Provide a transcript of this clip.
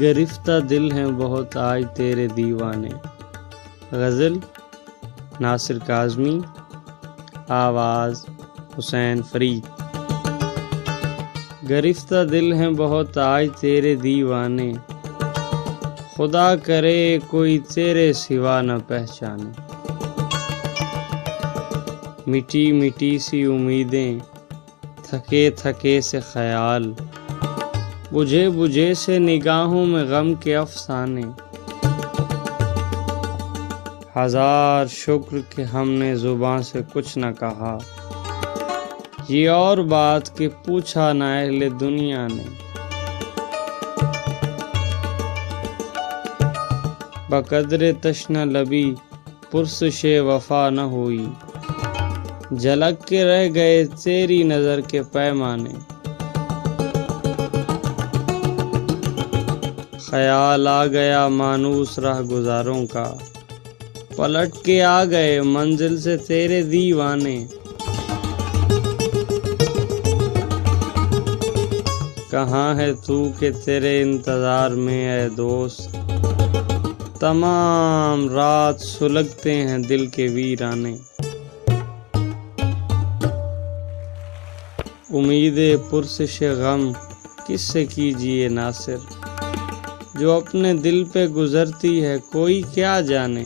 گرفتہ دل ہیں بہت آج تیرے دیوانے۔ غزل ناصر کاظمی، آواز حسین فرید۔ گرفتہ دل ہیں بہت آج تیرے دیوانے، خدا کرے کوئی تیرے سوا نہ پہچانے۔ مٹی مٹی سی امیدیں، تھکے تھکے سے خیال، بجھے بجھے سے نگاہوں میں غم کے افسانے۔ ہزار شکر کہ ہم نے زباں سے کچھ نہ کہا، یہ اور بات کہ پوچھا نہ اہل دنیا نے۔ بقدر تشنہ لبی پرسش وفا نہ ہوئی، جھلک کے رہ گئے تیری نظر کے پیمانے۔ خیال آ گیا مانوس راہ گزاروں کا، پلٹ کے آ گئے منزل سے تیرے دیوانے۔ کہاں ہے تو کہ تیرے انتظار میں اے دوست، تمام رات سلگتے ہیں دل کے ویرانے۔ امید پرسش غم کس سے کیجیے ناصر، جو اپنے دل پہ گزرتی ہے کوئی کیا جانے۔